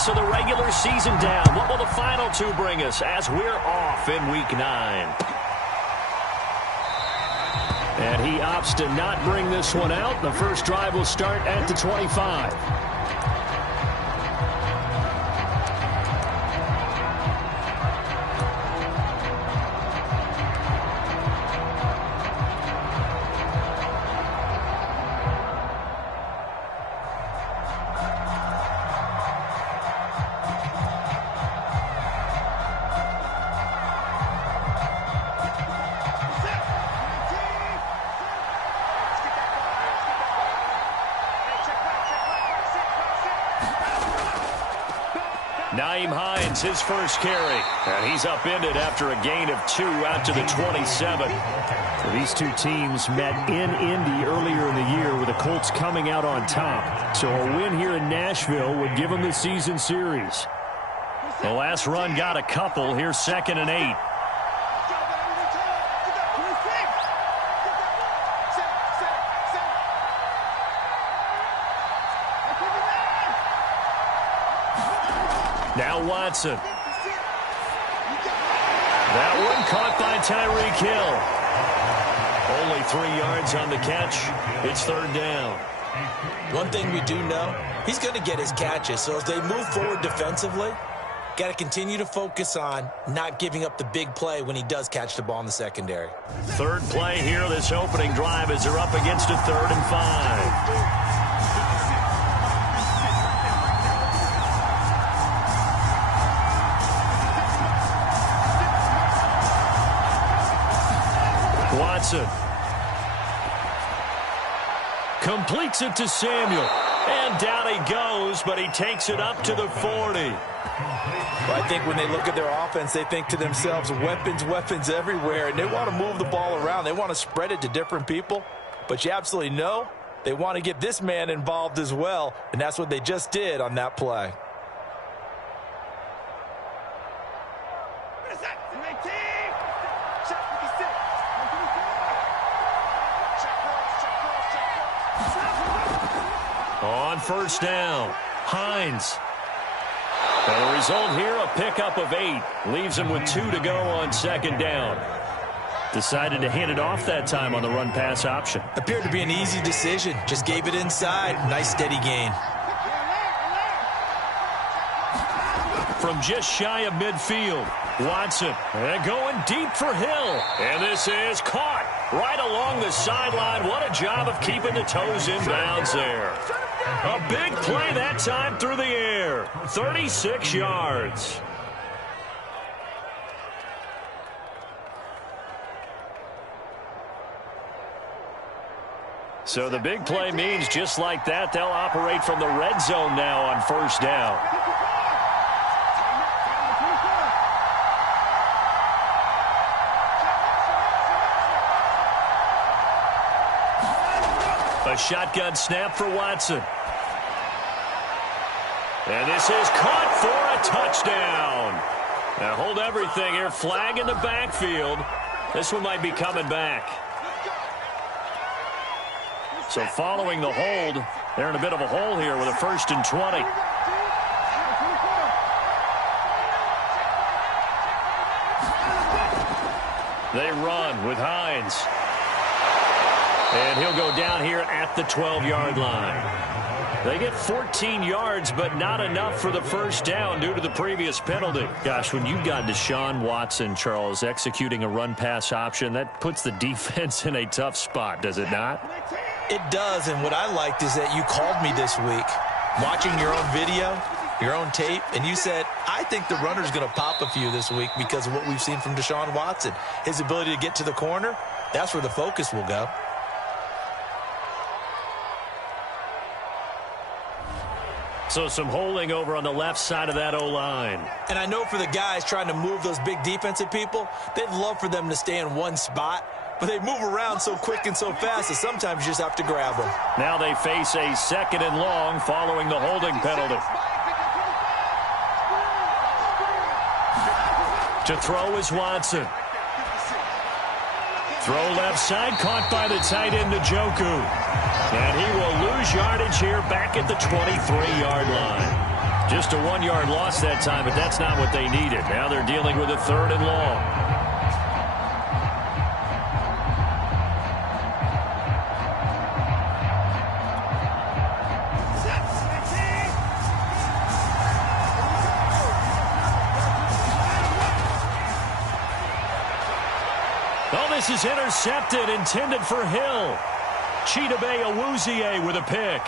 weeks of the regular season down. What will the final two bring us as we're off in Week 9? And he opts to not bring this one out. The first drive will start at the 25. His first carry, and he's upended after a gain of 2 out to the 27. Well, these two teams met in Indy earlier in the year with the Colts coming out on top. So a win here in Nashville would give them the season series. The last run got a couple. Here's 2nd and 8. Now Watson. That one caught by Tyreek Hill. Only 3 yards on the catch. It's 3rd down. One thing we do know, he's going to get his catches. So as they move forward defensively, got to continue to focus on not giving up the big play when he does catch the ball in the secondary. 3rd play here, this opening drive, as they're up against a 3rd and 5. Watson completes it to Samuel, and down he goes, but he takes it up to the 40. Well, I think when they look at their offense, they think to themselves, weapons everywhere, and they want to move the ball around. They want to spread it to different people, but you absolutely know they want to get this man involved as well, and that's what they just did on that play. On 1st down, Hines. And the result here, a pickup of 8. Leaves him with 2 to go on 2nd down. Decided to hand it off that time on the run-pass option. Appeared to be an easy decision. Just gave it inside. Nice steady gain. From just shy of midfield, Watson. And going deep for Hill. And this is caught right along the sideline. What a job of keeping the toes in bounds there. A big play that time through the air. 36 yards. So the big play means just like that, they'll operate from the red zone now on 1st down. A shotgun snap for Watson. And this is caught for a touchdown. Now hold everything here. Flag in the backfield. This one might be coming back. So following the hold, they're in a bit of a hole here with a 1st and 20. They run with Hines. And he'll go down here at the 12-yard line. They get 14 yards, but not enough for the 1st down due to the previous penalty. Gosh, when you've got Deshaun Watson, Charles, executing a run-pass option, that puts the defense in a tough spot, does it not? It does, and what I liked is that you called me this week, watching your own video, your own tape, and you said, I think the runner's going to pop a few this week because of what we've seen from Deshaun Watson. His ability to get to the corner, that's where the focus will go. So some holding over on the left side of that O-line. And I know for the guys trying to move those big defensive people, they'd love for them to stay in one spot, but they move around so quick and so fast that sometimes you just have to grab them. Now they face a 2nd and long following the holding penalty. To throw is Watson. Throw left side, caught by the tight end, Njoku. And he will lose yardage here back at the 23-yard line. Just a 1-yard loss that time, but that's not what they needed. Now they're dealing with a 3rd and long. Oh, this is intercepted, intended for Hill. Chidobe Awuzie with a pick.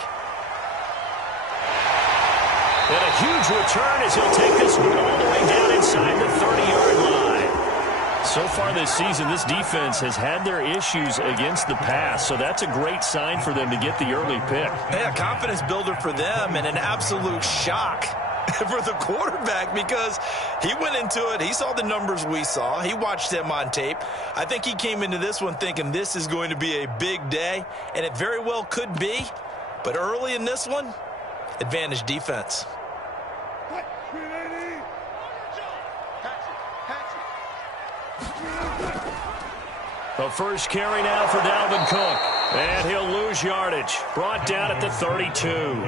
And a huge return as he'll take this one all the way down inside the 30-yard line. So far this season, this defense has had their issues against the pass, so that's a great sign for them to get the early pick. Yeah, confidence builder for them and an absolute shock for the quarterback because he went into it. He saw the numbers we saw. He watched them on tape. I think he came into this one thinking this is going to be a big day, and it very well could be. But early in this one, advantage defense. The first carry now for Dalvin Cook. And he'll lose yardage. Brought down at the 32.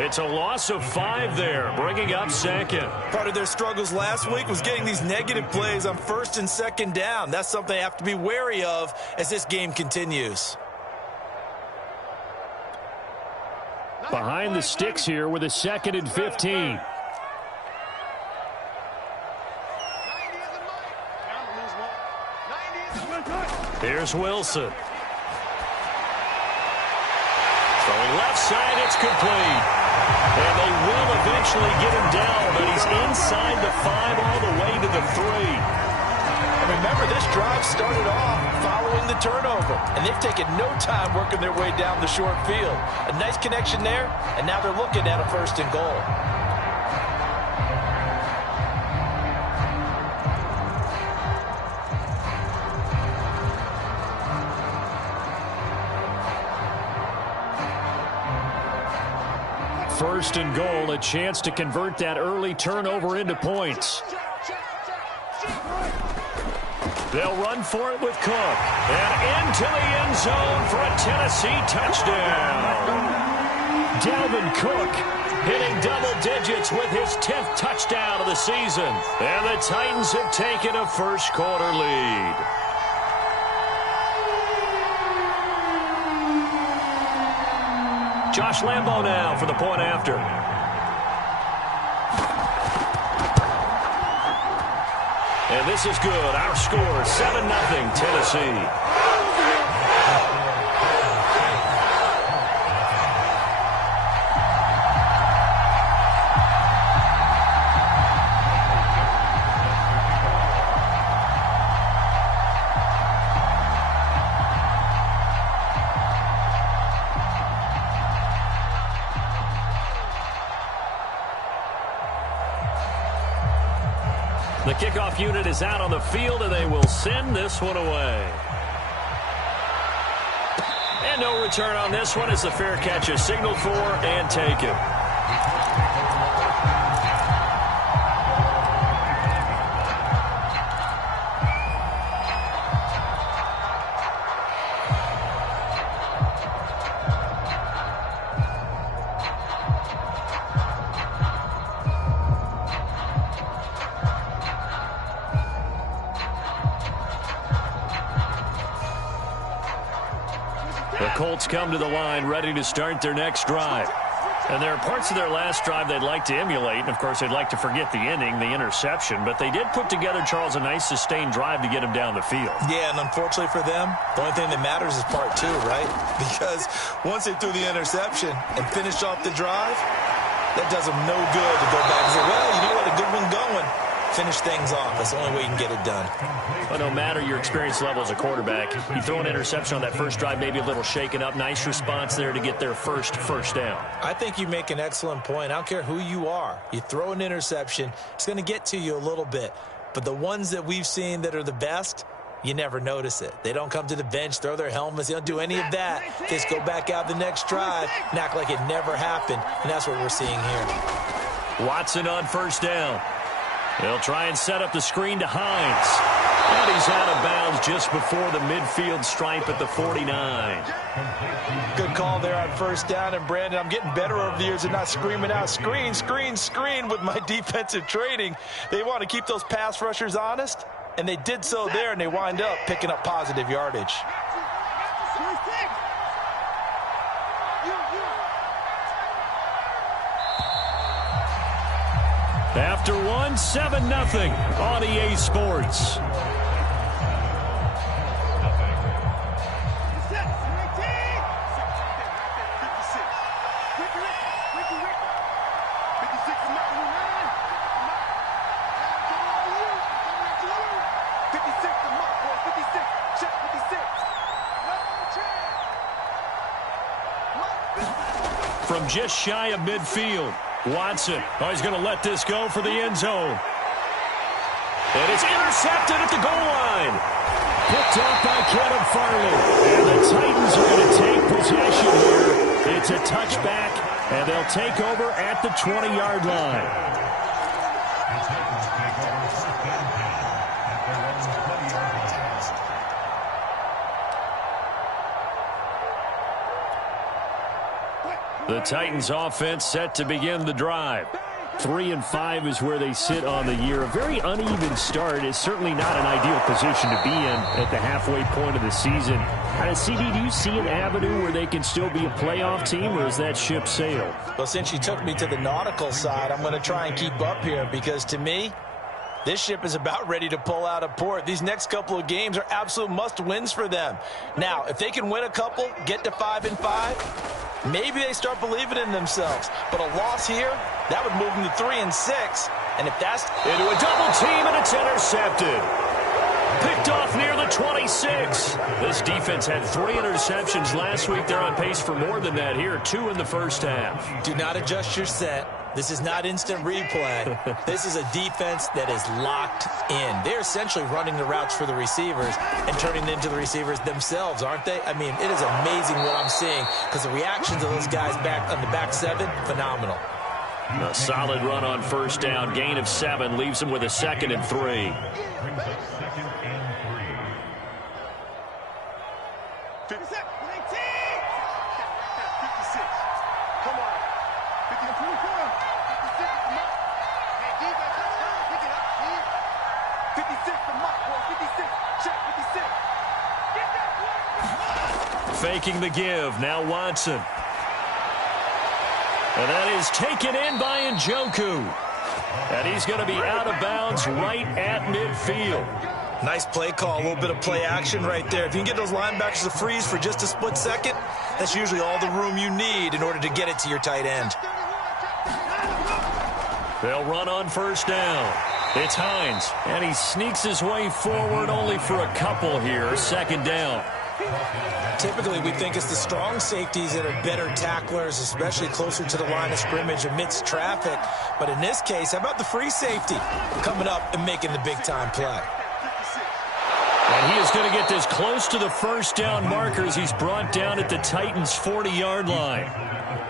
It's a loss of 5 there, bringing up 2nd. Part of their struggles last week was getting these negative plays on 1st and 2nd down. That's something they have to be wary of as this game continues. Behind the sticks here with a 2nd and 15. Here's Wilson. Throwing left side, it's complete. And they will eventually get him down, but he's inside the 5 all the way to the 3. And remember, this drive started off following the turnover, and they've taken no time working their way down the short field. A nice connection there, and now they're looking at a 1st and goal. First and goal, a chance to convert that early turnover into points. They'll run for it with Cook. And into the end zone for a Tennessee touchdown. Dalvin Cook hitting double digits with his 10th touchdown of the season. And the Titans have taken a first-quarter lead. Josh Lambo now for the point after. And this is good. Our score, 7-0 Tennessee. The kickoff unit is out on the field, and they will send this one away. And no return on this one as the fair catch is signaled for and taken. Colts come to the line ready to start their next drive. And there are parts of their last drive they'd like to emulate. And, of course, they'd like to forget the ending, the interception. But they did put together, Charles, a nice sustained drive to get him down the field. Yeah, and unfortunately for them, the only thing that matters is part 2, right? Because once they threw the interception and finished off the drive, that does them no good to go back and say, well, you know what, a good one going. Finish things off. That's the only way you can get it done. Well, no matter your experience level as a quarterback, you throw an interception on that first drive, maybe a little shaken up. Nice response there to get their first down. I think you make an excellent point. I don't care who you are. You throw an interception, it's going to get to you a little bit. But the ones that we've seen that are the best, you never notice it. They don't come to the bench, throw their helmets. They don't do any of that. They just go back out the next drive and act like it never happened. And that's what we're seeing here. Watson on first down. They'll try and set up the screen to Hines. And he's out of bounds just before the midfield stripe at the 49. Good call there on first down. And, Brandon, I'm getting better over the years and not screaming out, screen, screen, screen with my defensive training. They want to keep those pass rushers honest, and they did so there, and they wind up picking up positive yardage. After one, 7-0 on EA Sports. From just shy of midfield, Watson. Oh, he's going to let this go for the end zone. And it's intercepted at the goal line. Picked off by Kevin Farley. And the Titans are going to take possession here. It's a touchback, and they'll take over at the 20-yard line. The Titans offense set to begin the drive. 3-5 is where they sit on the year. A very uneven start is certainly not an ideal position to be in at the halfway point of the season. CD, do you see an avenue where they can still be a playoff team, or is that ship sailed? Well, since you took me to the nautical side, I'm going to try and keep up here because, to me, this ship is about ready to pull out of port. These next couple of games are absolute must-wins for them. Now, if they can win a couple, get to 5-5, maybe they start believing in themselves. But a loss here, that would move them to 3-6. And if that's into a double team, and it's intercepted. Picked off near the 26. This defense had 3 interceptions last week. They're on pace for more than that here. 2 in the first half. Do not adjust your set. This is not instant replay. This is a defense that is locked in. They're essentially running the routes for the receivers and turning them into the receivers themselves, aren't they? I mean, it is amazing what I'm seeing because the reactions of those guys back on the back 7, phenomenal. A solid run on first down. Gain of 7 leaves them with a 2nd and 3. Faking the give. Now Watson. And that is taken in by Njoku. And he's going to be out of bounds right at midfield. Nice play call. A little bit of play action right there. If you can get those linebackers to freeze for just a split second, that's usually all the room you need in order to get it to your tight end. They'll run on first down. It's Hines. And he sneaks his way forward only for a couple here. 2nd down. Typically, we think it's the strong safeties that are better tacklers, especially closer to the line of scrimmage amidst traffic. But in this case, how about the free safety coming up and making the big-time play? And he is going to get this close to the first down markers. He's brought down at the Titans' 40-yard line.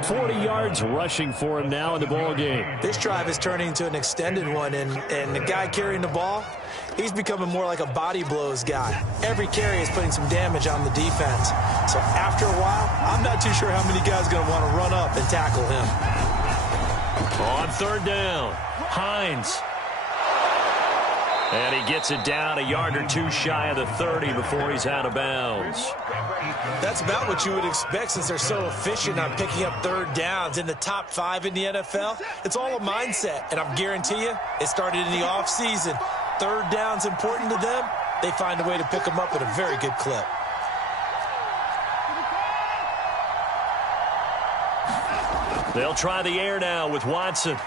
40 yards rushing for him now in the ball game. This drive is turning into an extended one, and the guy carrying the ball, he's becoming more like a body blows guy. Every carry is putting some damage on the defense. So after a while, I'm not too sure how many guys are going to want to run up and tackle him. On 3rd down, Hines. And he gets it down a yard or 2 shy of the 30 before he's out of bounds. That's about what you would expect since they're so efficient on picking up 3rd downs in the top 5 in the NFL. It's all a mindset, and I guarantee you it started in the offseason. 3rd down's important to them. They find a way to pick them up at a very good clip. They'll try the air now with Watson.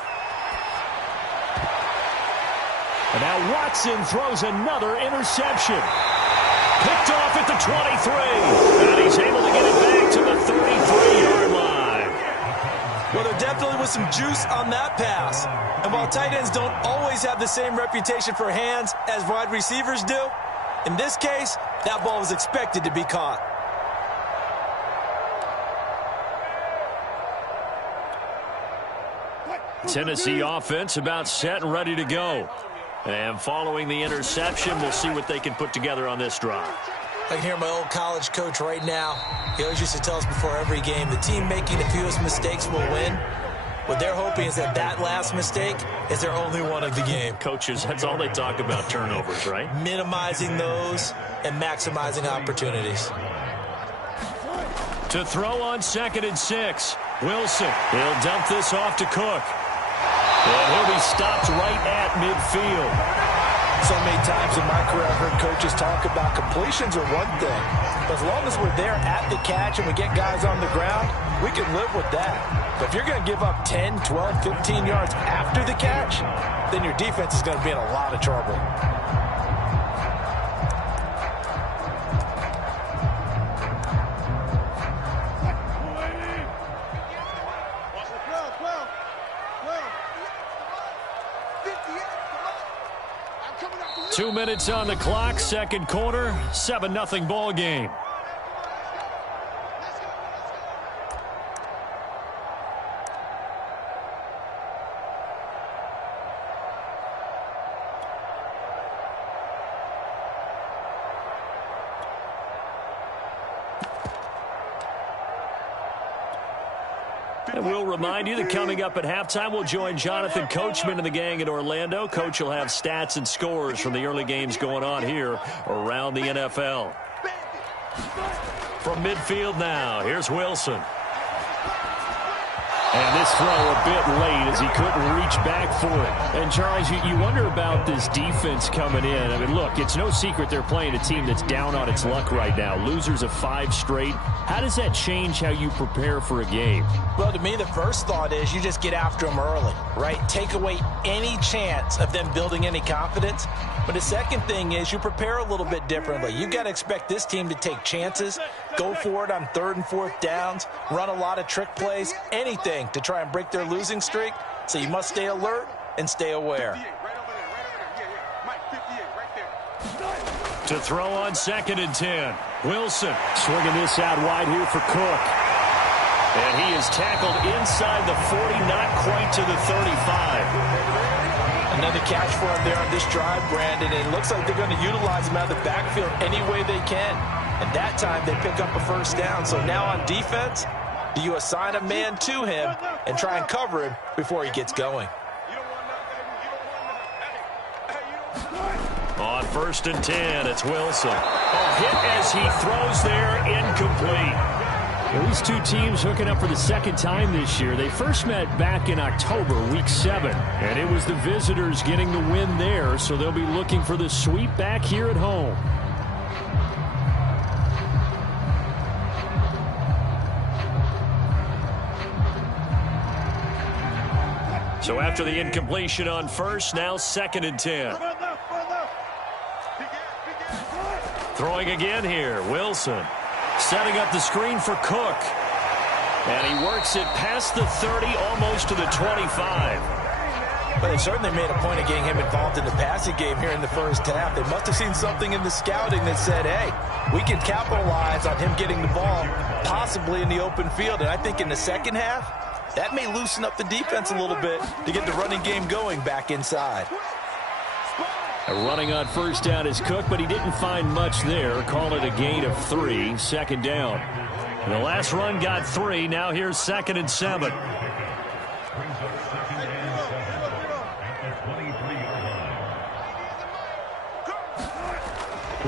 And now Watson throws another interception. Picked off at the 23. And he's able to get it back to the 33-yard line. Well, there definitely was some juice on that pass. And while tight ends don't always have the same reputation for hands as wide receivers do, in this case, that ball was expected to be caught. Tennessee offense about set and ready to go. And following the interception, we'll see what they can put together on this drive. I can hear my old college coach right now. He always used to tell us before every game, the team making the fewest mistakes will win. What they're hoping is that last mistake is their only one of the game. Coaches, that's all they talk about, turnovers, right? Minimizing those and maximizing opportunities. To throw on 2nd and 6. Wilson. He'll dump this off to Cook. And he'll be stopped right at midfield. So many times in my career I've heard coaches talk about completions are one thing. But as long as we're there at the catch and we get guys on the ground, we can live with that. But if you're going to give up 10, 12, 15 yards after the catch, then your defense is going to be in a lot of trouble. Two minutes on the clock, second quarter, 7-0 ball game. And we'll remind you that coming up at halftime, we'll join Jonathan Coachman and the gang in Orlando. Coach will have stats and scores from the early games going on here around the NFL. From midfield now, here's Wilson. And this throw a bit late as he couldn't reach back for it. And, Charles, you wonder about this defense coming in. I mean, look, it's no secret they're playing a team that's down on its luck right now. Losers of 5 straight. How does that change how you prepare for a game? Well, to me, the first thought is you just get after them early, right? Take away any chance of them building any confidence. But the second thing is you prepare a little bit differently. You've got to expect this team to take chances, go for it on 3rd and 4th downs, run a lot of trick plays, anything to try and break their losing streak. So you must stay alert and stay aware. To throw on 2nd and 10. Wilson swinging this out wide here for Cook. And he is tackled inside the 40, not quite to the 35. Another catch for him there on this drive, Brandon. And it looks like they're going to utilize him out of the backfield any way they can. And that time they pick up a first down. So now on defense, do you assign a man to him and try and cover him before he gets going? On 1st and 10, it's Wilson. A hit as he throws there, incomplete. Well, these two teams hooking up for the second time this year. They first met back in October, week 7. And it was the visitors getting the win there, so they'll be looking for the sweep back here at home. So after the incompletion on 1st, now 2nd and 10. Throwing again here, Wilson. Setting up the screen for Cook. And he works it past the 30, almost to the 25. But they certainly made a point of getting him involved in the passing game here in the first half. They must have seen something in the scouting that said, hey, we can capitalize on him getting the ball, possibly in the open field. And I think in the second half, that may loosen up the defense a little bit to get the running game going back inside. Running on 1st down is Cook, but he didn't find much there. Call it a gain of 3, 2nd down. The last run got 3. Now here's 2nd and 7.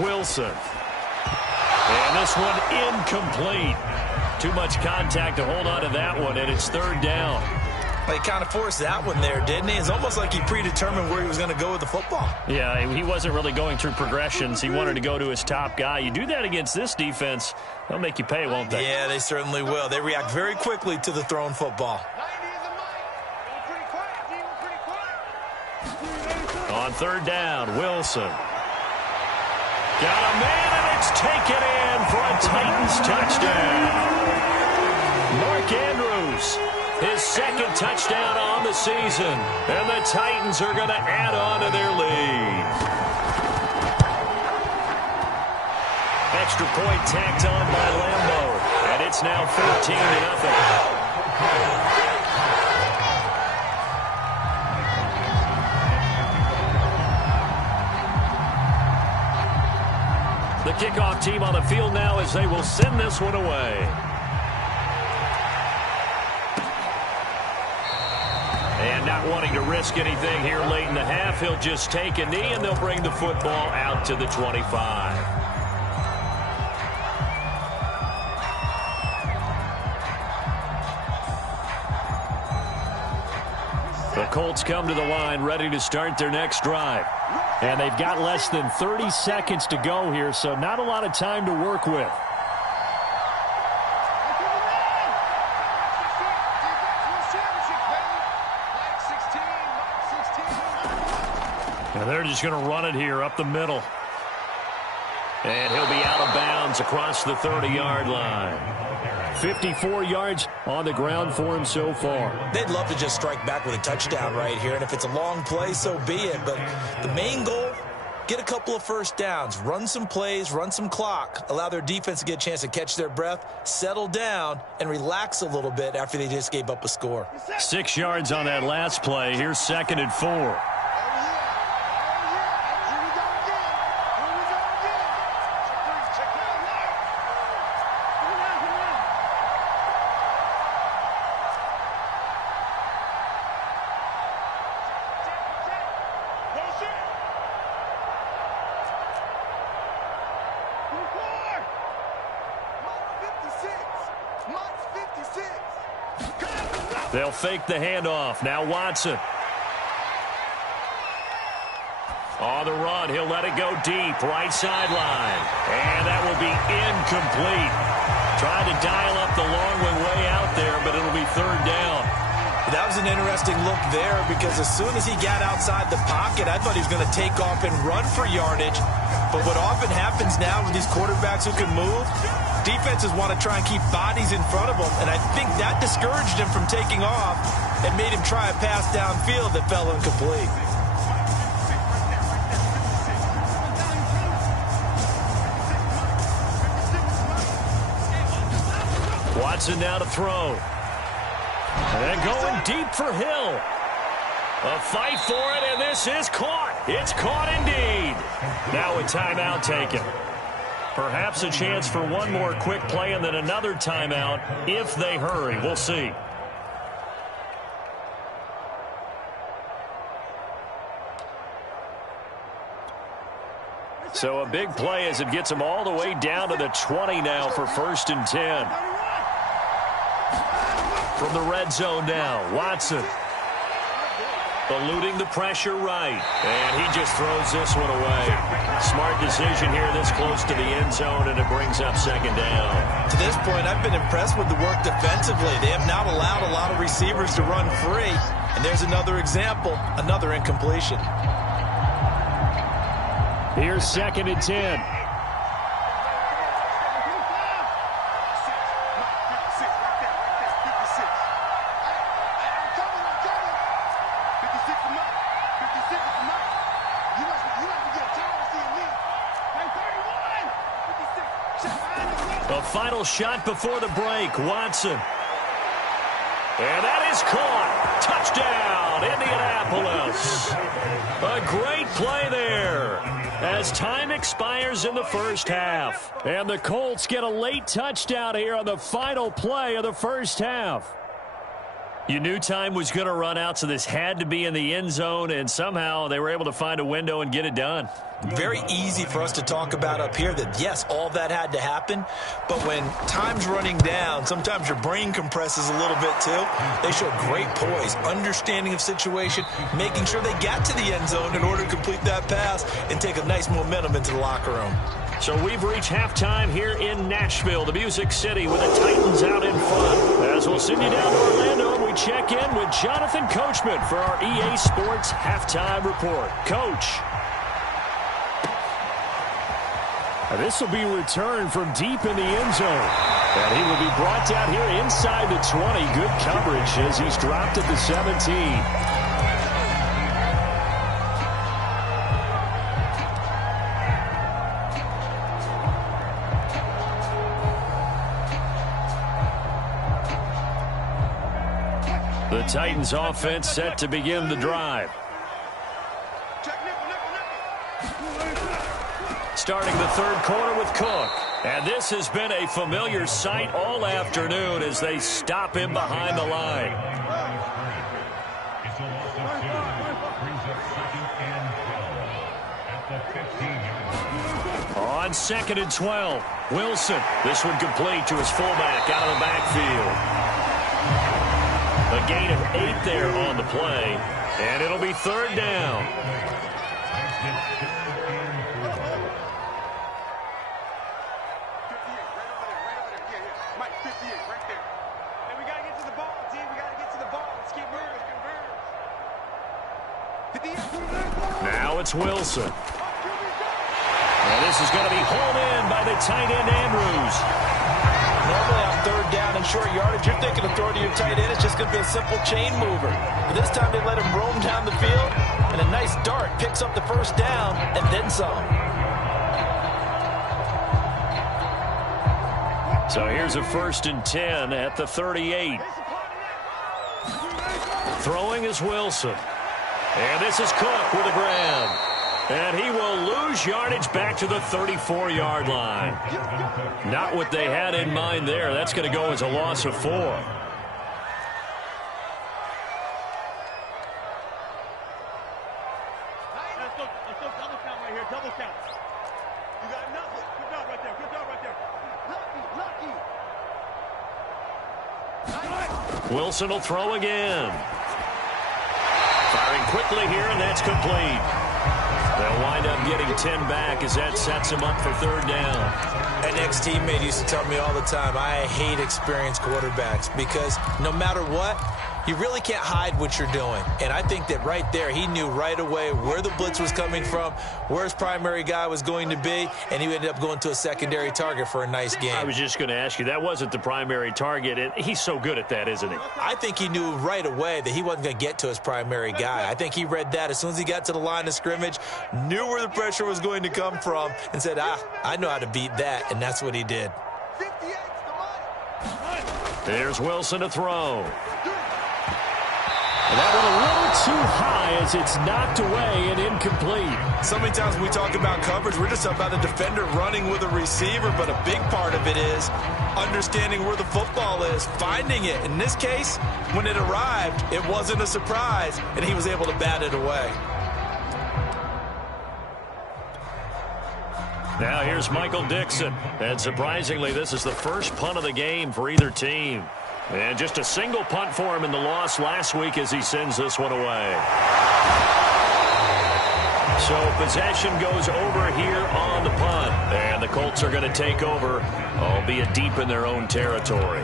Wilson. And this one incomplete. Too much contact to hold on to that one, and it's 3rd down. Well, he kind of forced that one there, didn't he? It's almost like he predetermined where he was going to go with the football. Yeah, he wasn't really going through progressions. He wanted to go to his top guy. You do that against this defense, they'll make you pay, won't they? Yeah, they certainly will. They react very quickly to the thrown football. On 3rd down, Wilson. Got a man, and it's taken in for a Titans touchdown. Mark Andrews. His 2nd touchdown on the season. And the Titans are going to add on to their lead. Extra point tacked on by Lambeau. And it's now 14-0. kickoff team on the field now as they will send this one away. And not wanting to risk anything here late in the half, he'll just take a knee, and they'll bring the football out to the 25. The Colts come to the line ready to start their next drive. And they've got less than 30 seconds to go here, so not a lot of time to work with. And they're just going to run it here up the middle. And he'll be out of bounds across the 30-yard line. 54 yards on the ground for him so far. They'd love to just strike back with a touchdown right here, and if it's a long play, so be it. But the main goal, get a couple of first downs, run some plays, run some clock, allow their defense to get a chance to catch their breath, settle down, and relax a little bit after they just gave up a score. 6 yards on that last play. Here's 2nd and 4. They'll fake the handoff. Now Watson. On the run, he'll let it go deep, right sideline. And that will be incomplete. Trying to dial up the long way out there, but it'll be 3rd down. That was an interesting look there because as soon as he got outside the pocket, I thought he was going to take off and run for yardage. But what often happens now with these quarterbacks who can move, defenses want to try and keep bodies in front of them, and I think that discouraged him from taking off and made him try a pass downfield that fell incomplete. Watson now to throw. And going deep for Hill. A fight for it, and this is caught. It's caught indeed. Now a timeout taken. Perhaps a chance for one more quick play and then another timeout if they hurry. We'll see. So a big play as it gets them all the way down to the 20 now for 1st and 10. From the red zone now, Watson. Eluding the pressure right. And he just throws this one away. Smart decision here this close to the end zone, and it brings up 2nd down. To this point, I've been impressed with the work defensively. They have not allowed a lot of receivers to run free. And there's another example, another incompletion. Here's 2nd and 10. A final shot before the break. Watson. And that is caught. Touchdown, Indianapolis. A great play there as time expires in the 1st half. And the Colts get a late touchdown here on the final play of the 1st half. You knew time was going to run out, so this had to be in the end zone, and somehow they were able to find a window and get it done. Very easy for us to talk about up here that, yes, all that had to happen, but when time's running down, sometimes your brain compresses a little bit too. They show great poise, understanding of situation, making sure they got to the end zone in order to complete that pass and take a nice momentum into the locker room. So we've reached halftime here in Nashville, the Music City, with the Titans out in front. As we'll send you down to Orlando, and we check in with Jonathan Coachman for our EA Sports Halftime Report. Coach. This will be returned from deep in the end zone. And he will be brought down here inside the 20. Good coverage as he's dropped at the 17. The Titans offense set to begin the drive. Starting the third quarter with Cook. And this has been a familiar sight all afternoon as they stop him behind the line. On 2nd and 12, Wilson. This one complete to his fullback out of the backfield. A gain of 8 there on the play, and it'll be 3rd down. Now it's Wilson. And this is going to be hauled in by the tight end, Andrews. Normally on 3rd down and short yardage, you're thinking of throwing to your tight end. It's just going to be a simple chain mover. But this time they let him roam down the field, and a nice dart picks up the 1st down and then some. So here's a 1st and 10 at the 38. Throwing is Wilson. And this is Cook with a grab. And he will lose yardage back to the 34-yard line. Not what they had in mind there. That's going to go as a loss of 4. Let's go double count right here. Double count. You got nothing. Good job right there. Good job right there. Lucky. Wilson will throw again. Firing quickly here, and that's complete. They'll wind up getting 10 back as that sets him up for 3rd down. An ex-teammate used to tell me all the time, I hate experienced quarterbacks because no matter what, you really can't hide what you're doing. And I think that right there, he knew right away where the blitz was coming from, where his primary guy was going to be, and he ended up going to a secondary target for a nice game. I was just going to ask you, that wasn't the primary target, and he's so good at that, isn't he? I think he knew right away that he wasn't going to get to his primary guy. I think he read that as soon as he got to the line of scrimmage, knew where the pressure was going to come from, and said, I know how to beat that, and that's what he did. There's Wilson to throw. And that one a little too high as it's knocked away and incomplete. So many times when we talk about coverage, we're just talking about a defender running with a receiver, but a big part of it is understanding where the football is, finding it. In this case, when it arrived, it wasn't a surprise, and he was able to bat it away. Now here's Michael Dixon. And surprisingly, this is the first punt of the game for either team. And just a single punt for him in the loss last week as he sends this one away. So possession goes over here on the punt. And the Colts are going to take over, albeit deep in their own territory.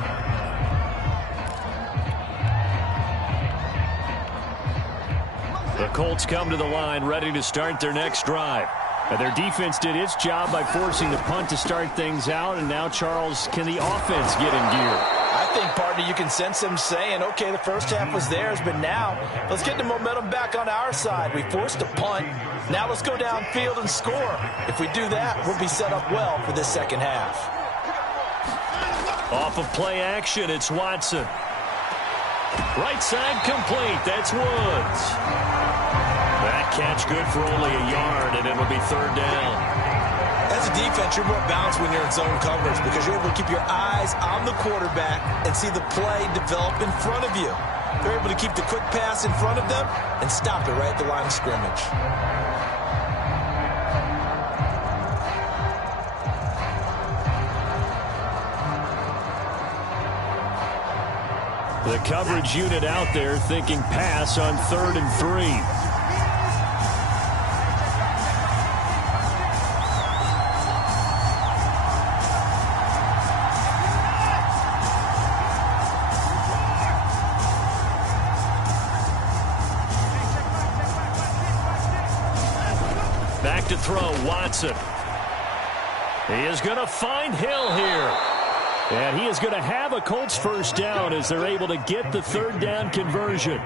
The Colts come to the line ready to start their next drive. And their defense did its job by forcing the punt to start things out. And now, Charles, can the offense get in gear? I think, partner, you can sense them saying, okay, the first half was theirs, but now let's get the momentum back on our side. We forced a punt. Now let's go downfield and score. If we do that, we'll be set up well for this second half. Off of play action, it's Watson. Right side complete. That's Woods. That catch good for only a yard, and it'll be 3rd down. As a defense, you're more balanced when you're in zone coverage because you're able to keep your eyes on the quarterback and see the play develop in front of you. They're able to keep the quick pass in front of them and stop it right at the line of scrimmage. The coverage unit out there thinking pass on 3rd and 3. Back to throw, Watson. He is going to find Hill here. And he is going to have a Colts first down as they're able to get the 3rd down conversion.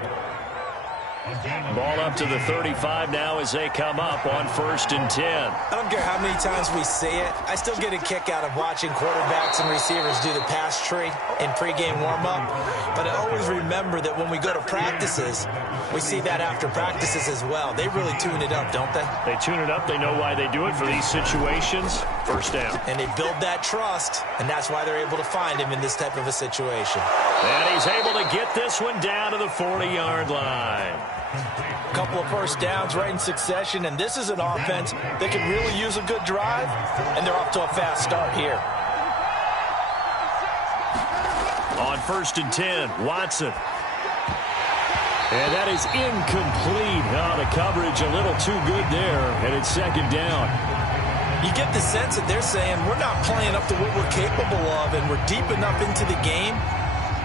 Ball up to the 35 now as they come up on 1st and 10. I don't care how many times we say it. I still get a kick out of watching quarterbacks and receivers do the pass tree in pregame warm-up. But I always remember that when we go to practices, we see that after practices as well. They really tune it up, don't they? They tune it up. They know why they do it for these situations. 1st down. And they build that trust, and that's why they're able to find him in this type of a situation. And he's able to get this one down to the 40-yard line. A couple of 1st downs right in succession, and this is an offense that can really use a good drive, and they're off to a fast start here. On 1st and 10, Watson. And that is incomplete. Oh, the coverage a little too good there, and it's 2nd down. You get the sense that they're saying we're not playing up to what we're capable of, and we're deep enough into the game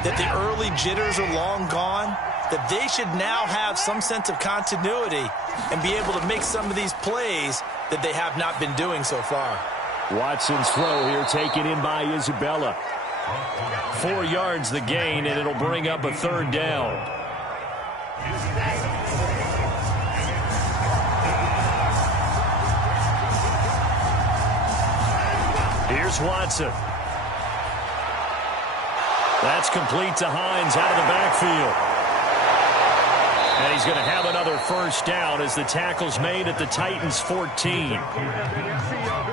that the early jitters are long gone, that they should now have some sense of continuity and be able to make some of these plays that they have not been doing so far. Watson's throw here taken in by Isabella. 4 yards the gain, and it'll bring up a 3rd down. Here's Watson. That's complete to Hines out of the backfield. And he's going to have another 1st down as the tackle's made at the Titans' 14. Good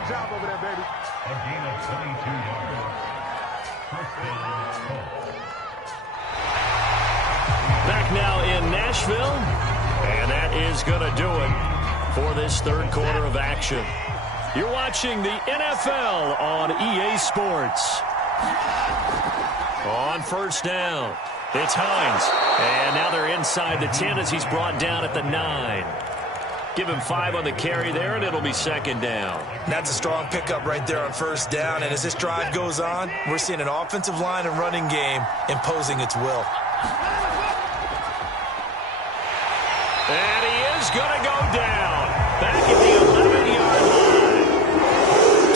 job over there, baby. A gain of 22 yards. Back now in Nashville. And that is going to do it for this 3rd quarter of action. You're watching the NFL on EA Sports. On 1st down, it's Hines. And now they're inside the 10 as he's brought down at the 9. Give him 5 on the carry there, and it'll be 2nd down. That's a strong pickup right there on 1st down. And as this drive goes on, we're seeing an offensive line and running game imposing its will. And he is going to go down. Back at the 11-yard line.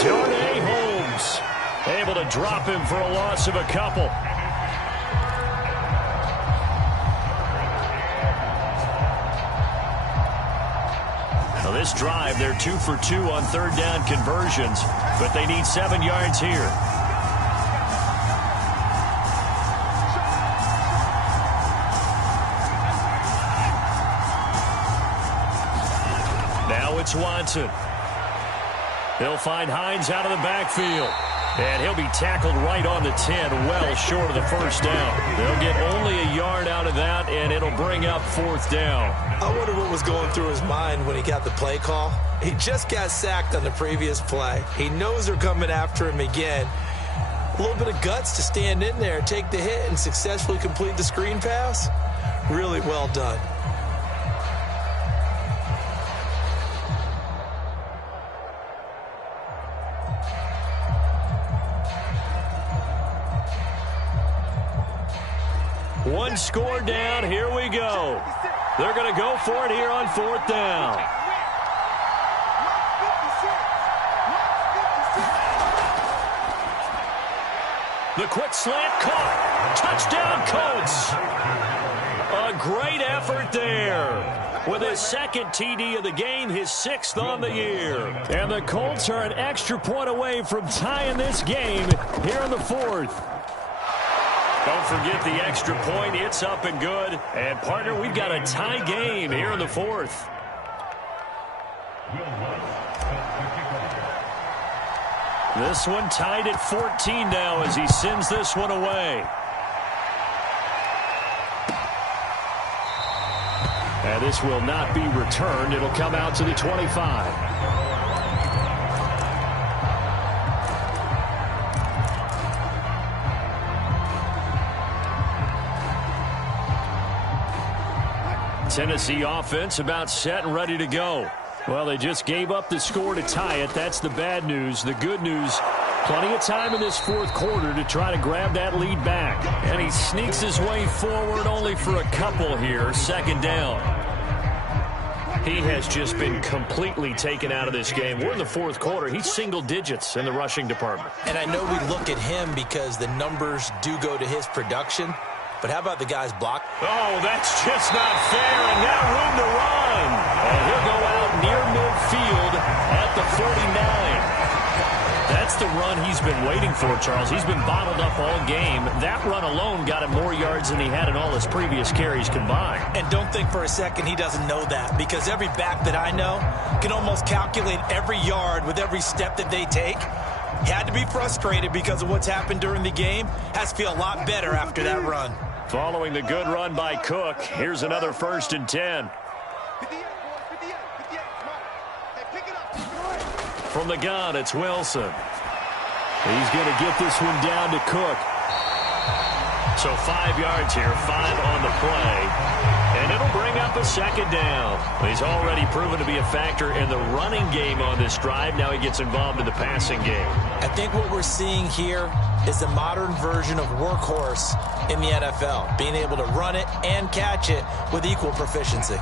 Darnay Holmes able to drop him for a loss of a couple. Now this drive, they're 2 for 2 on 3rd down conversions, but they need 7 yards here. Now it's Watson. He'll find Hines out of the backfield. And he'll be tackled right on the 10, well short of the 1st down. They'll get only a yard out of that, and it'll bring up 4th down. I wonder what was going through his mind when he got the play call. He just got sacked on the previous play. He knows they're coming after him again. A little bit of guts to stand in there, take the hit, and successfully complete the screen pass. Really well done. One score down. Here we go. They're going to go for it here on 4th down. The quick slant caught. Touchdown, Colts. A great effort there. With his 2nd TD of the game, his 6th on the year. And the Colts are an extra point away from tying this game here in the 4th. Don't forget the extra point. It's up and good. And, partner, we've got a tie game here in the 4th. This one tied at 14 now as he sends this one away. And this will not be returned. It'll come out to the 25. Tennessee offense about set and ready to go. Well, they just gave up the score to tie it. That's the bad news. The good news, plenty of time in this 4th quarter to try to grab that lead back. And he sneaks his way forward only for a couple here. 2nd down. He has just been completely taken out of this game. We're in the 4th quarter. He's single digits in the rushing department. And I know we look at him because the numbers do go to his production. but how about the guys block? Oh, that's just not fair, and now room to run. And he'll go out near midfield at the 49. That's the run he's been waiting for, Charles. He's been bottled up all game. That run alone got him more yards than he had in all his previous carries combined. And don't think for a second he doesn't know that, because every back that I know can almost calculate every yard with every step that they take. Had to be frustrated because of what's happened during the game. Has to feel a lot better after that run. Following the good run by Cook, here's another 1st and 10. From the gun, it's Wilson. He's going to get this one down to Cook. So 5 yards here, 5 on the play. And it'll bring up a 2nd down. He's already proven to be a factor in the running game on this drive. Now he gets involved in the passing game. I think what we're seeing here is a modern version of workhorse in the NFL, being able to run it and catch it with equal proficiency.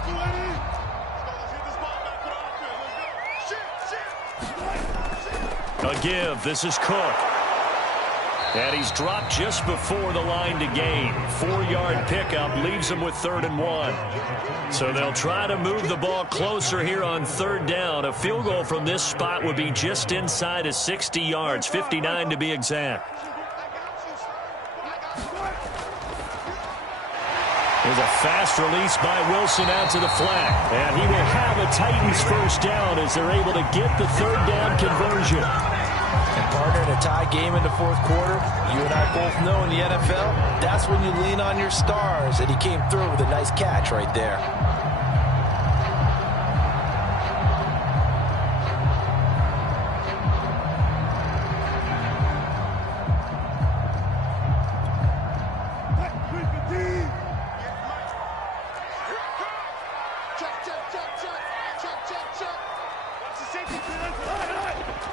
A give. This is Cook. And he's dropped just before the line to gain. 4-yard pickup leaves him with 3rd and 1. So they'll try to move the ball closer here on 3rd down. A field goal from this spot would be just inside of 60 yards, 59 to be exact. There's a fast release by Wilson out to the flat. And he will have a Titans 1st down as they're able to get the 3rd down conversion. And partner, in a tie game in the 4th quarter, you and I both know in the NFL, that's when you lean on your stars. And he came through with a nice catch right there.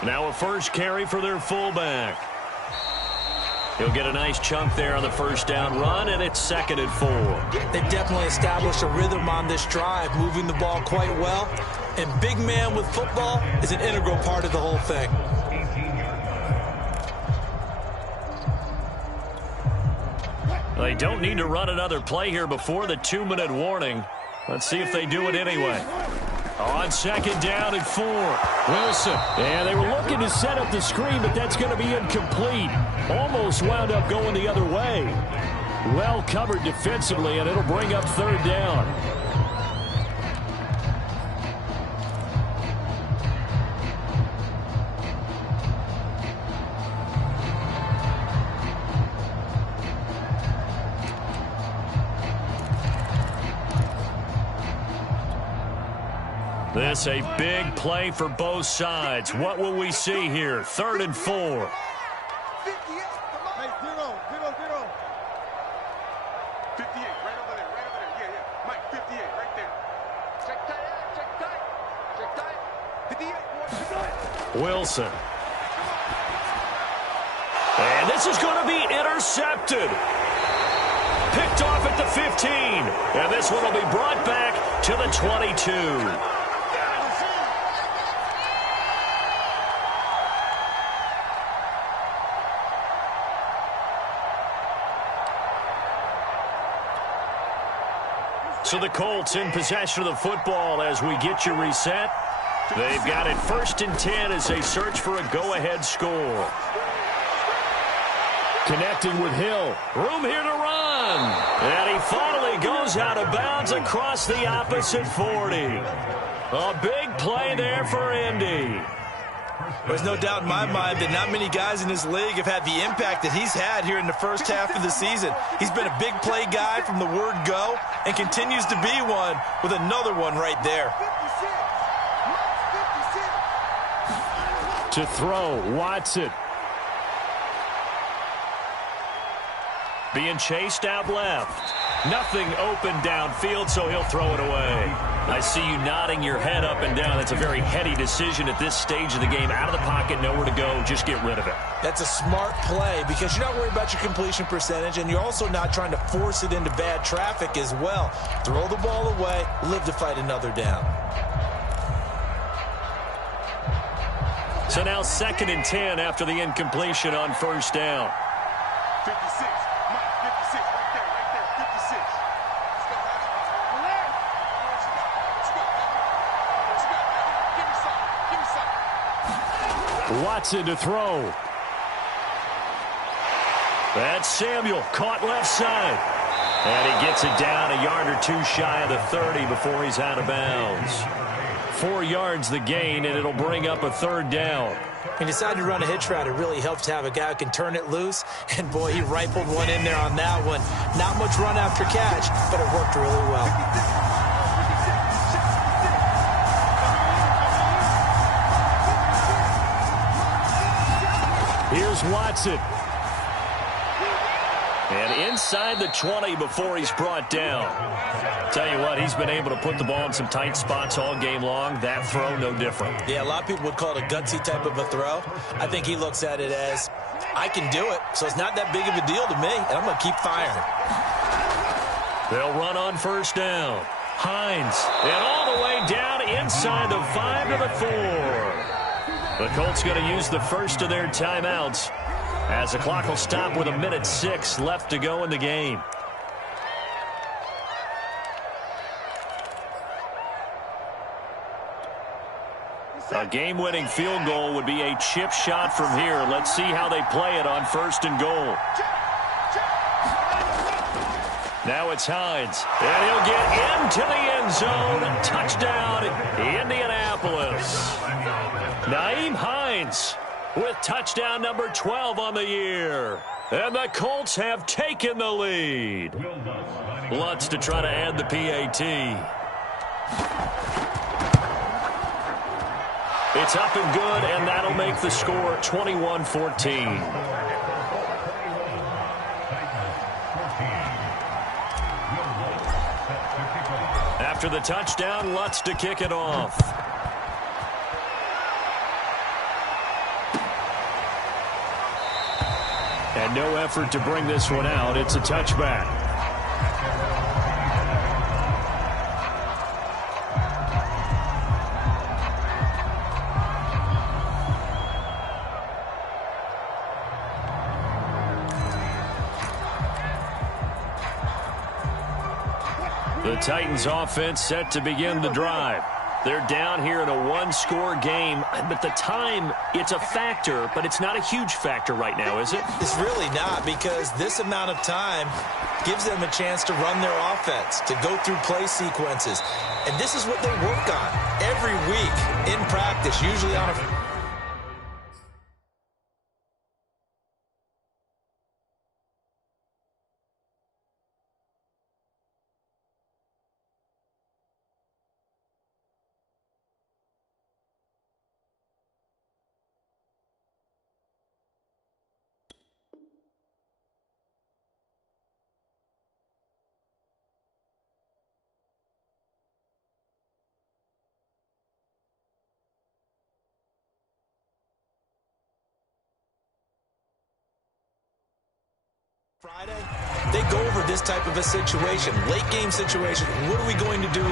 Now a 1st carry for their fullback. He'll get a nice chunk there on the 1st down run, and it's 2nd and 4. They definitely established a rhythm on this drive, moving the ball quite well. And big man with football is an integral part of the whole thing. They don't need to run another play here before the 2-minute warning. Let's see if they do it anyway. On 2nd down and 4. Wilson. And they were looking to set up the screen, but that's going to be incomplete. Almost wound up going the other way. Well covered defensively, and it'll bring up 3rd down. This a big play for both sides. What will we see here? 3rd and 4. 58. Hey, 0, 0, 0. 58, right over there, right over there. Yeah, yeah. Mike, 58, right there. Check tight, check tight. Check tight. 58, boy. Wilson. And this is going to be intercepted. Picked off at the 15. And this one will be brought back to the 22. So the Colts in possession of the football as we get you reset. They've got it 1st and 10 as they search for a go-ahead score. Connecting with Hill. Room here to run. And he finally goes out of bounds across the opposite 40. A big play there for Indy. There's no doubt in my mind that not many guys in this league have had the impact that he's had here in the 1st half of the season. He's been a big play guy from the word go and continues to be one with another one right there. To throw, Watson. Being chased out left. Nothing open downfield, so he'll throw it away. I see you nodding your head up and down. That's a very heady decision at this stage of the game. Out of the pocket, nowhere to go. Just get rid of it. That's a smart play because you're not worried about your completion percentage, and you're also not trying to force it into bad traffic as well. Throw the ball away, live to fight another down. So now 2nd and 10 after the incompletion on 1st down. 56. Mike, 56, right there, right there. Watson to throw. That's Samuel, caught left side. And he gets it down a yard or two shy of the 30 before he's out of bounds. 4 yards the gain, and it'll bring up a third down. He decided to run a hitch route. It really helps to have a guy who can turn it loose. And, boy, he rifled one in there on that one. Not much run after catch, but it worked really well. Here's Watson. And inside the 20 before he's brought down. Tell you what, he's been able to put the ball in some tight spots all game long. That throw, no different. Yeah, a lot of people would call it a gutsy type of a throw. I think he looks at it as, I can do it, so it's not that big of a deal to me, and I'm going to keep firing. They'll run on first down. Hines, and all the way down inside the 5 to the 4. The Colts going to use the first of their timeouts as the clock will stop with 1:06 left to go in the game. A game-winning field goal would be a chip shot from here. Let's see how they play it on first and goal. Now it's Hines, and he'll get into the end zone. Touchdown, Indianapolis. Nyheim Hines with touchdown number 12 on the year. And the Colts have taken the lead. Lutz to try to add the PAT. It's up and good, and that'll make the score 21-14. After the touchdown, Lutz to kick it off. And no effort to bring this one out. It's a touchback. The Titans offense set to begin the drive. They're down here in a one-score game, but the time, it's a factor, but it's not a huge factor right now, is it? It's really not, because this amount of time gives them a chance to run their offense, to go through play sequences. And this is what they work on every week in practice, usually on a... Friday, they go over this type of a situation, late game situation. What are we going to do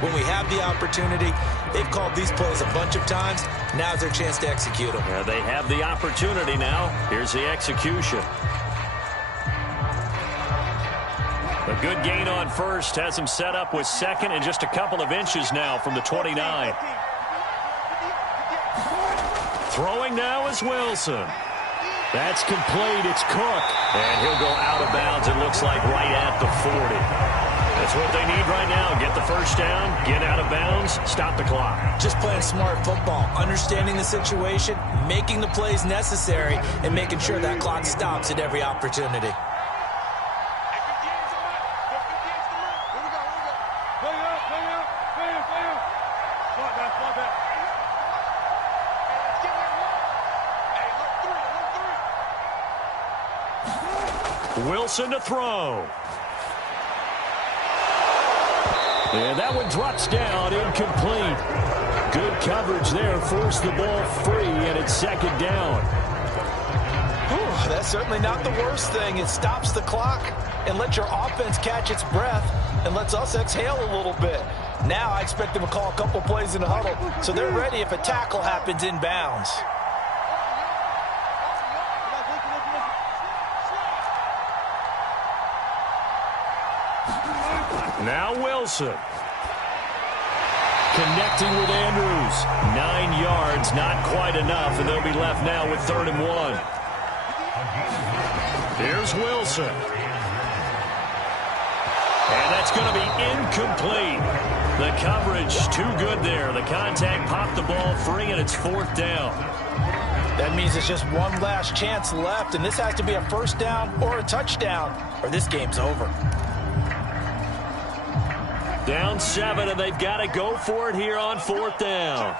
when we have the opportunity? They've called these plays a bunch of times. Now's their chance to execute them. Yeah, they have the opportunity now. Here's the execution. A good gain on first has him set up with second and just a couple of inches now from the 29. Throwing now is Wilson. That's complete. It's Cook. And he'll go out of bounds, it looks like, right at the 40. That's what they need right now. Get the first down, get out of bounds, stop the clock. Just playing smart football, understanding the situation, making the plays necessary, and making sure that clock stops at every opportunity. Wilson to throw. And that one drops down, incomplete. Good coverage there, forced the ball free, and it's second down. Whew, that's certainly not the worst thing. It stops the clock and lets your offense catch its breath and lets us exhale a little bit. Now I expect them to call a couple plays in the huddle, so they're ready if a tackle happens inbounds. Now Wilson. connecting with Andrews. 9 yards, not quite enough, and they'll be left now with 3rd and 1. Here's Wilson. And that's going to be incomplete. The coverage too good there. The contact popped the ball free, and it's 4th down. That means it's just one last chance left, and this has to be a 1st down or a touchdown, or this game's over. Down 7, and they've got to go for it here on 4th down.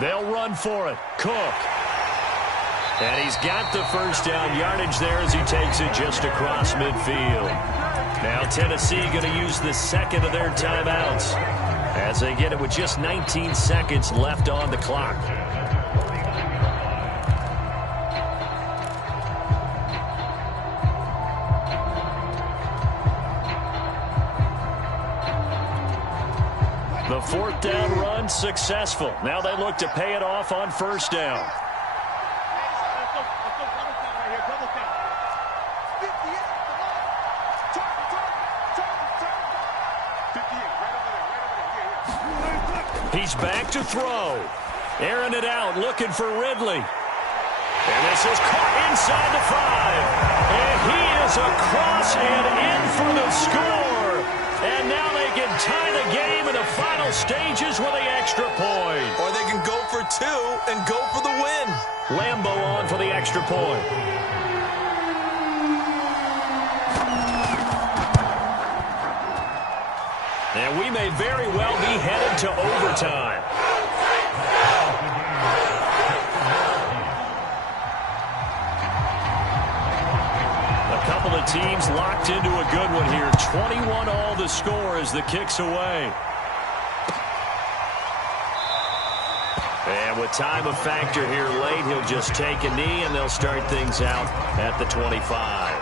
They'll run for it. Cook. And he's got the 1st down yardage there as he takes it just across midfield. Now Tennessee going to use the 2nd of their timeouts as they get it with just 19 seconds left on the clock. The 4th down run successful. Now they look to pay it off on 1st down. He's back to throw. Airing it out, looking for Ridley. And this is caught inside the 5. And he is across and in for the score. And now they can tie the game in the final stages with the extra point. Or they can go for 2 and go for the win. Lambo on for the extra point. And we may very well be headed to overtime. A couple of teams locked into a good one here. 21 all the score as the kick's away. And with time a factor here late, he'll just take a knee and they'll start things out at the 25.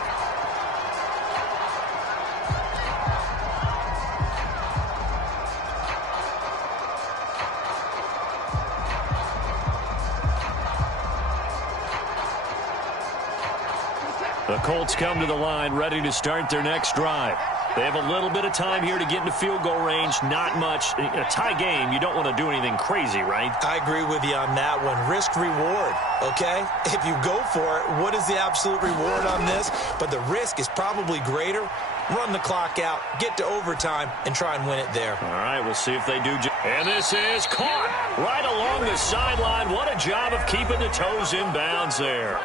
The Colts come to the line ready to start their next drive. They have a little bit of time here to get into field goal range. Not much. In a tie game, you don't want to do anything crazy, right? I agree with you on that one. Risk reward, okay? If you go for it, what is the absolute reward on this? But the risk is probably greater. Run the clock out, get to overtime, and try and win it there. All right, we'll see if they do. And this is caught right along the sideline. What a job of keeping the toes in bounds there.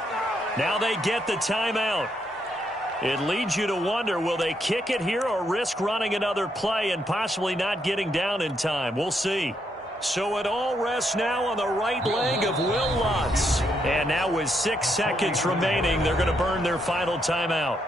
Now they get the timeout. It leads you to wonder, will they kick it here or risk running another play and possibly not getting down in time? We'll see. So it all rests now on the right leg of Will Lutz. And now with 6 seconds remaining, they're going to burn their final timeout.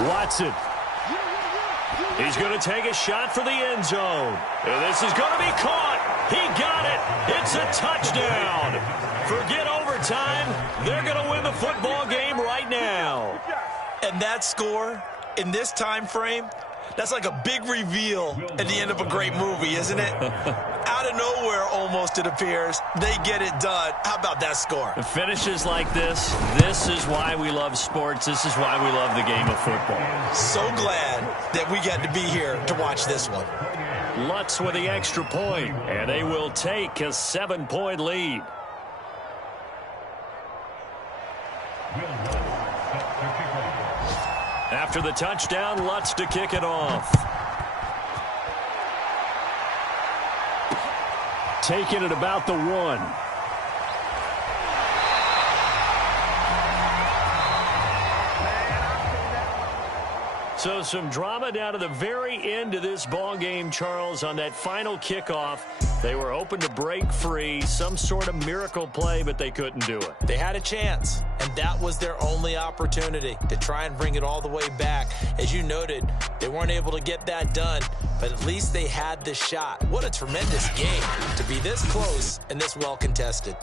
Watson. He's going to take a shot for the end zone. And this is going to be caught. He got it. It's a touchdown. Forget overtime. They're going to win the football game right now. And that score in this time frame, that's like a big reveal at the end of a great movie, isn't it? Out of nowhere, almost, it appears. They get it done. How about that score? The finishes like this is why we love sports. This is why we love the game of football. So glad that we got to be here to watch this one. Lutz with the extra point, and they will take a 7-point lead. After the touchdown, Lutz to kick it off. Taking it about the 1. So some drama down to the very end of this ball game, Charles, on that final kickoff. They were hoping to break free, some sort of miracle play, but they couldn't do it. They had a chance, and that was their only opportunity to try and bring it all the way back. As you noted, they weren't able to get that done, but at least they had the shot. What a tremendous game to be this close and this well contested.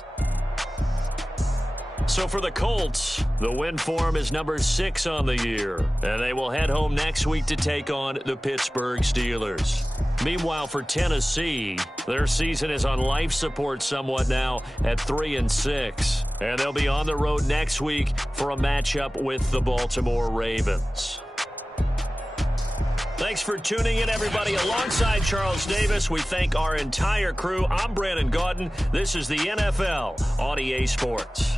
So for the Colts, the win form is number 6 on the year, and they will head home next week to take on the Pittsburgh Steelers. Meanwhile, for Tennessee, their season is on life support somewhat now at 3-6, and they'll be on the road next week for a matchup with the Baltimore Ravens. Thanks for tuning in, everybody. Alongside Charles Davis, we thank our entire crew. I'm Brandon Gaudin. This is the NFL on EA Sports.